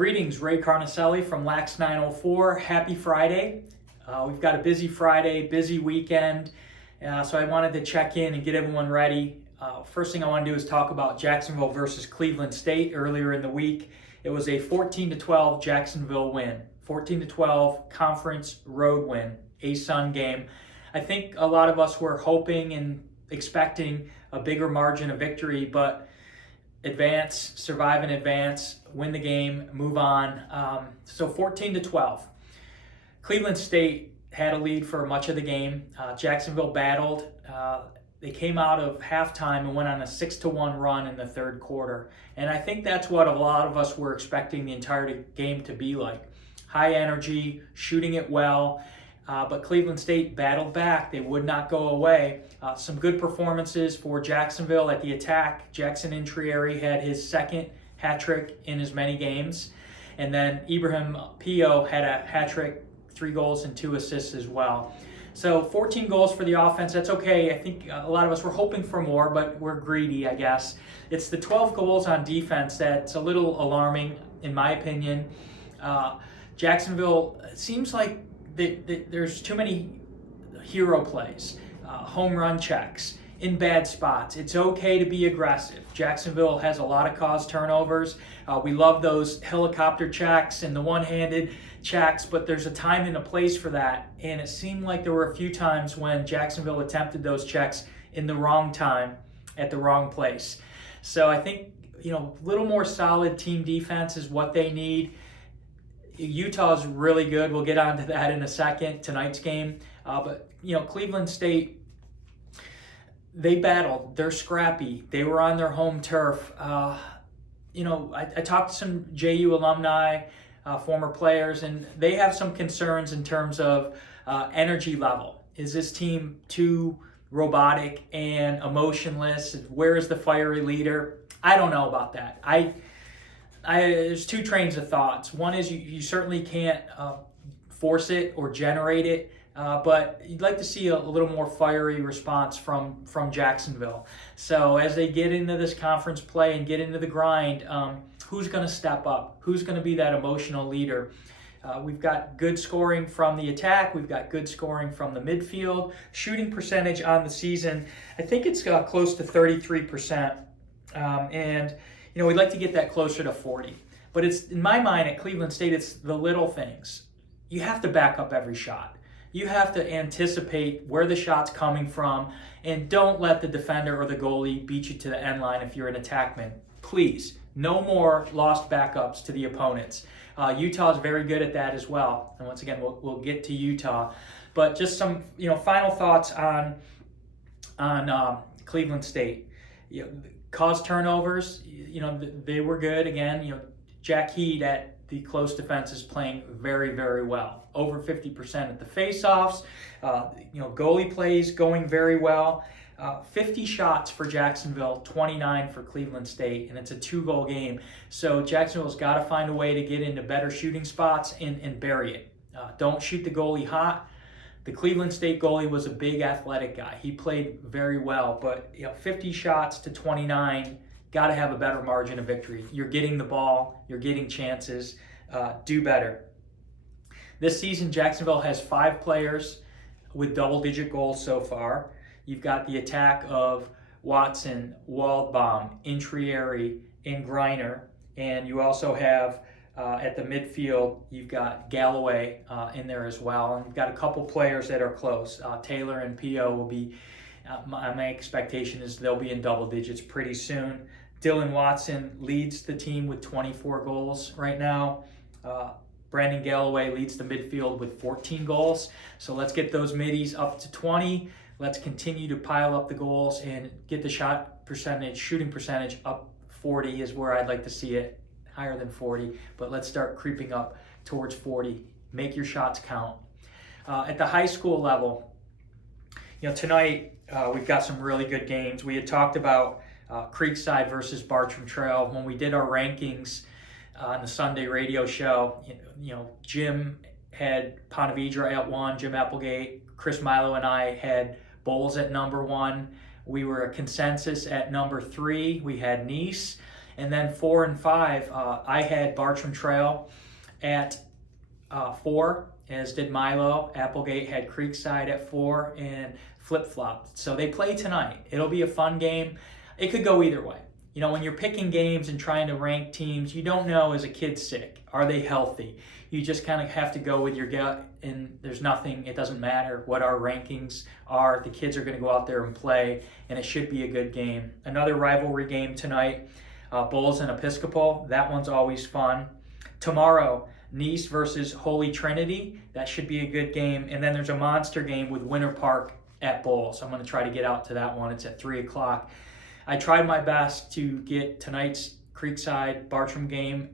Greetings, Ray Carnicelli from Lax904. Happy Friday. We've got a busy Friday, busy weekend, so I wanted to check in and get everyone ready. First thing I want to do is talk about Jacksonville versus Cleveland State earlier in the week. It was a 14-12 Jacksonville win, 14-12 conference road win, ASUN game. I think a lot of us were hoping and expecting a bigger margin of victory, but advance, survive and advance, win the game, move on. So 14-12. Cleveland State had a lead for much of the game. Jacksonville battled. They came out of halftime and went on a 6-1 run in the third quarter. And I think that's what a lot of us were expecting the entire game to be like. High energy, shooting it well. But Cleveland State battled back. They would not go away. Some good performances for Jacksonville at the attack. Jackson Intrieri had his second hat trick in as many games. And then Ibrahim Pio had a hat trick, 3 goals and 2 assists as well. So 14 goals for the offense. That's okay. I think a lot of us were hoping for more, but we're greedy, I guess. It's the 12 goals on defense that's a little alarming, in my opinion. Jacksonville, it seems like there's too many hero plays, home run checks, in bad spots. It's okay to be aggressive. Jacksonville has a lot of caused turnovers. We love those helicopter checks and the one-handed checks, but there's a time and a place for that. And it seemed like there were a few times when Jacksonville attempted those checks in the wrong time, at the wrong place. So I think, a little more solid team defense is what they need. Utah's really good. We'll get onto that in a second, tonight's game. But Cleveland State, they battled. They're scrappy. They were on their home turf. I talked to some JU alumni, former players, and they have some concerns in terms of energy level. Is this team too robotic and emotionless? Where is the fiery leader? I don't know about that. There's 2 trains of thoughts. One is you certainly can't force it or generate it, but you'd like to see a little more fiery response from Jacksonville. So as they get into this conference play and get into the grind, who's going to step up? Who's going to be that emotional leader? We've got good scoring from the attack. We've got good scoring from the midfield. Shooting percentage on the season, I think it's close to 33%. And we'd like to get that closer to 40. But it's, in my mind, at Cleveland State, it's the little things. You have to back up every shot. You have to anticipate where the shot's coming from, and don't let the defender or the goalie beat you to the end line if you're an attackman. Please, no more lost backups to the opponents. Utah's very good at that as well. And once again, we'll get to Utah. But just some final thoughts on Cleveland State. Caused turnovers, they were good. Again, Jack Heed at the close defense is playing very, very well. Over 50% at the faceoffs. Goalie plays going very well. 50 shots for Jacksonville, 29 for Cleveland State, and it's a 2-goal game. So Jacksonville's got to find a way to get into better shooting spots and bury it. Don't shoot the goalie hot. The Cleveland State goalie was a big athletic guy. He played very well, but 50 shots to 29, got to have a better margin of victory. You're getting the ball, you're getting chances, do better. This season, Jacksonville has 5 players with double-digit goals so far. You've got the attack of Watson, Waldbaum, Intrieri, and Griner, and you also have at the midfield, you've got Galloway in there as well. And you've got a couple players that are close. Taylor and Pio will be, my expectation is they'll be in double digits pretty soon. Dylan Watson leads the team with 24 goals right now. Brandon Galloway leads the midfield with 14 goals. So let's get those middies up to 20. Let's continue to pile up the goals and get the shooting percentage up 40 is where I'd like to see it. Higher than 40, but let's start creeping up towards 40. Make your shots count. At the high school level, tonight we've got some really good games. We had talked about Creekside versus Bartram Trail when we did our rankings on the Sunday radio show. Jim had Ponte Vedra at 1, Jim Applegate, Chris Milo and I had Bowles at number 1. We were a consensus at number 3. We had Nice. And then 4 and 5, I had Bartram Trail at 4, as did Milo. Applegate had Creekside at 4 and flip-flopped. So they play tonight. It'll be a fun game. It could go either way. You know, when you're picking games and trying to rank teams, you don't know, is a kid sick? Are they healthy? You just kind of have to go with your gut, and there's nothing, it doesn't matter what our rankings are. The kids are going to go out there and play, and it should be a good game. Another rivalry game tonight, Bulls and Episcopal. That one's always fun. Tomorrow, Nice versus Holy Trinity. That should be a good game. And then there's a monster game with Winter Park at Bulls. I'm going to try to get out to that one. It's at 3 o'clock. I tried my best to get tonight's Creekside Bartram game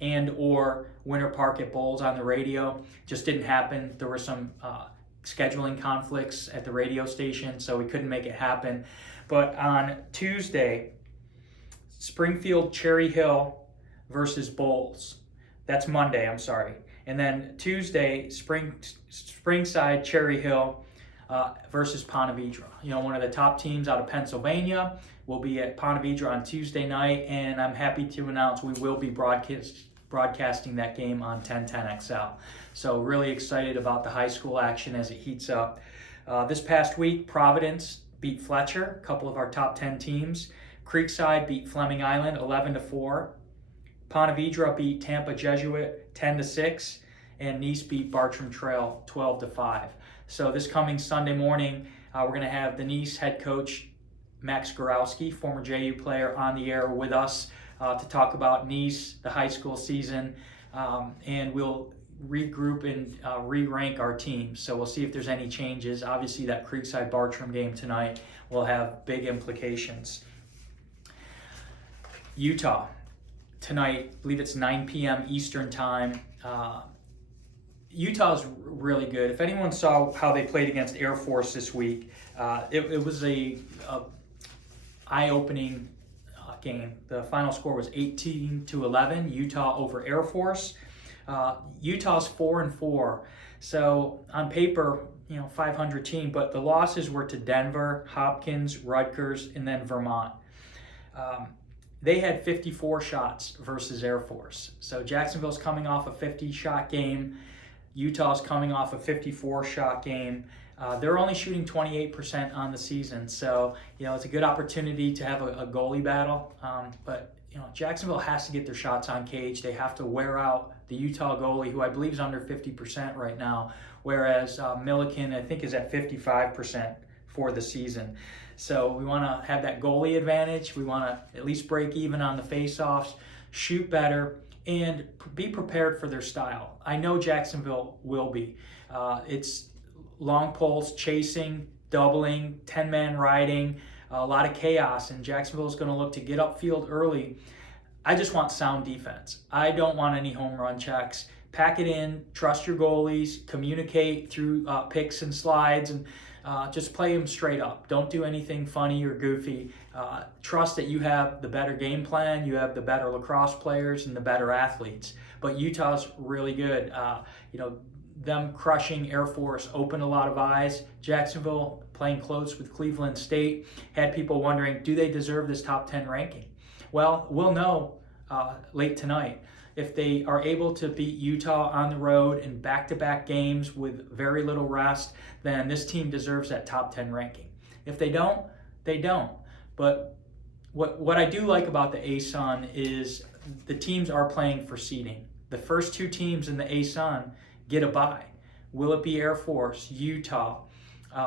and or Winter Park at Bulls on the radio. Just didn't happen. There were some scheduling conflicts at the radio station, so we couldn't make it happen. But on Tuesday, Springfield Cherry Hill versus Bulls. That's Monday, I'm sorry. And then Tuesday, Springside Cherry Hill versus Ponte Vedra. You know, one of the top teams out of Pennsylvania will be at Ponte Vedra on Tuesday night, and I'm happy to announce we will be broadcasting that game on 1010XL. So really excited about the high school action as it heats up. This past week, Providence beat Fletcher, a couple of our top 10 teams. Creekside beat Fleming Island 11-4. Ponte Vedra beat Tampa Jesuit 10-6, and Nice beat Bartram Trail 12-5. So this coming Sunday morning, we're going to have the Nice head coach Max Gorowski, former JU player, on the air with us to talk about Nice, the high school season, and we'll regroup and re-rank our teams. So we'll see if there's any changes. Obviously, that Creekside Bartram game tonight will have big implications. Utah. Tonight, I believe it's 9 p.m. Eastern time. Utah's really good. If anyone saw how they played against Air Force this week, it was a eye-opening game. The final score was 18-11, Utah over Air Force. Utah's 4-4, so on paper, 500 team, but the losses were to Denver, Hopkins, Rutgers, and then Vermont. They had 54 shots versus Air Force. So Jacksonville's coming off a 50-shot game. Utah's coming off a 54-shot game. They're only shooting 28% on the season. So, it's a good opportunity to have a goalie battle. But Jacksonville has to get their shots on cage. They have to wear out the Utah goalie, who I believe is under 50% right now, whereas Milliken, I think, is at 55% for the season. So we want to have that goalie advantage. We want to at least break even on the faceoffs, shoot better, and be prepared for their style. I know Jacksonville will be. It's long poles, chasing, doubling, 10-man riding, a lot of chaos, and Jacksonville is going to look to get upfield early. I just want sound defense. I don't want any home run checks. Pack it in, trust your goalies, communicate through picks and slides, and just play them straight up. Don't do anything funny or goofy. Trust that you have the better game plan, you have the better lacrosse players and the better athletes. But Utah's really good. Them crushing Air Force opened a lot of eyes. Jacksonville playing close with Cleveland State had people wondering, do they deserve this top 10 ranking? Well, we'll know late tonight. If they are able to beat Utah on the road in back-to-back games with very little rest, then this team deserves that top 10 ranking. If they don't, they don't. But what I do like about the ASUN is the teams are playing for seeding. The first two teams in the ASUN get a bye. Will it be Air Force, Utah,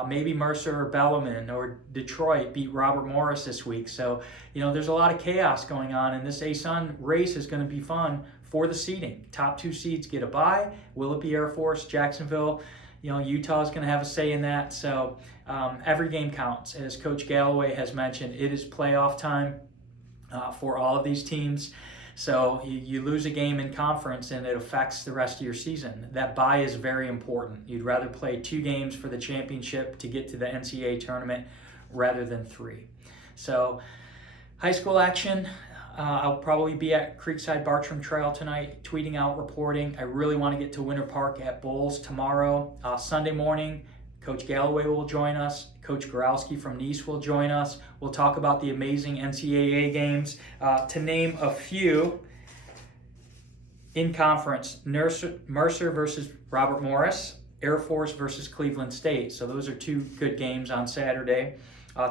maybe Mercer or Bellarmine or Detroit beat Robert Morris this week? So, there's a lot of chaos going on, and this ASUN race is going to be fun for the seeding. Top two seeds get a bye. Will it be Air Force, Jacksonville? Utah is going to have a say in that. So every game counts. As Coach Galloway has mentioned, it is playoff time for all of these teams. So you lose a game in conference and it affects the rest of your season. That bye is very important. You'd rather play 2 games for the championship to get to the NCAA tournament rather than 3. So high school action. I'll probably be at Creekside Bartram Trail tonight, tweeting out, reporting. I really want to get to Winter Park at Bulls tomorrow. Sunday morning, Coach Galloway will join us. Coach Goralski from Nice will join us. We'll talk about the amazing NCAA games. To name a few, in conference, Mercer versus Robert Morris, Air Force versus Cleveland State. So those are two good games on Saturday.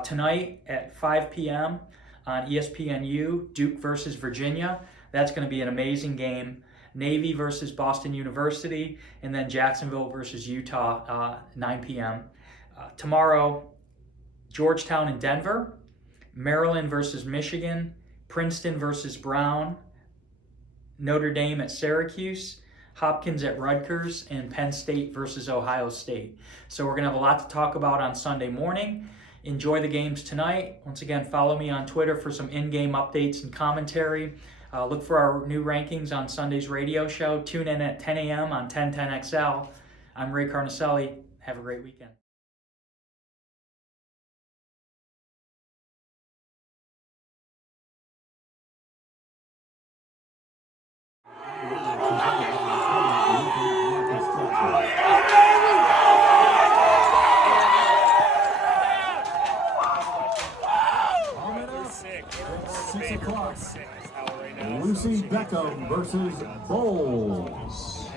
Tonight at 5 p.m. on ESPNU, Duke versus Virginia. That's going to be an amazing game. Navy versus Boston University, and then Jacksonville versus Utah, 9 p.m. Tomorrow, Georgetown and Denver, Maryland versus Michigan, Princeton versus Brown, Notre Dame at Syracuse, Hopkins at Rutgers, and Penn State versus Ohio State. So we're going to have a lot to talk about on Sunday morning. Enjoy the games tonight. Once again, follow me on Twitter for some in-game updates and commentary. Look for our new rankings on Sunday's radio show. Tune in at 10 a.m. on 1010XL. I'm Ray Carnicelli. Have a great weekend. Lucy Beckham versus Bowles.